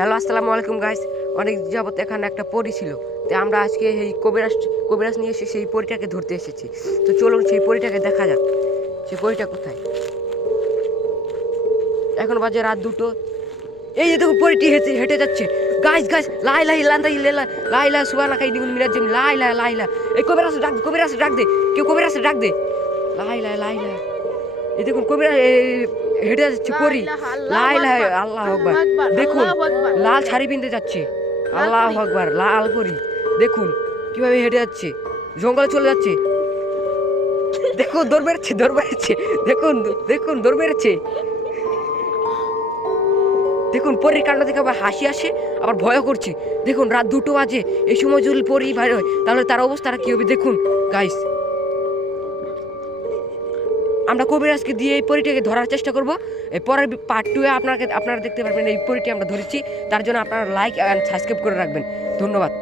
Hello আসসালামু আলাইকুম guys. অনেক যাবত এখানে একটা পরী ছিল, তো আমরা আজকে এই কবিরাজ নিয়ে এসে সেই পরীটাকে ধরতে এসেছি। তো চলুন সেই পরীটাকে দেখা যাক, সেই পরীটা কোথায়। এখন বাজে রাত 2টো। এই যে দেখুন পরীটি হেঁটে হেঁটে যাচ্ছে। গাইস গাইস, লাই লাই লান্দাই লেলা লাই লা সুবহানা কাই দিগুন মিরাজ জমি লাই লা লাই লা। এই কবিরাজ ডাক দে, কেউ কবিরাজ ডাক দে। লাই লা লাই লা। এই দেখুন কবিরা হেঁটে যাচ্ছে পরী। লাই লাই আল্লাহু আকবার। দেখুন লাল শাড়ি পিনতে যাচ্ছে। আল্লাহু আকবার, লাল পরী দেখুন কিভাবে হেঁটে যাচ্ছে, জঙ্গলে চলে যাচ্ছে। দেখুন দৌড় বেড়াচ্ছে দেখুন দেখুন দৌড় বেড়াচ্ছে। দেখুন পরীর কাণ্ড থেকে আবার হাসি আসে, আবার ভয়ও করছে। দেখুন রাত 2টো বাজে, এই সময় যদি পরী বাইরে হয় তাহলে তার অবস্থাটা কি হবে দেখুন গাইস। আমরা কবিরাজকে দিয়ে এই পরীটাকে ধরার চেষ্টা করব। এই পরের পার্ট 2 এ আপনারা দেখতে পারবেন এই পরীটি আমরা ধরেছি। তার জন্য আপনারা লাইক অ্যান্ড সাবস্ক্রাইব করে রাখবেন। ধন্যবাদ।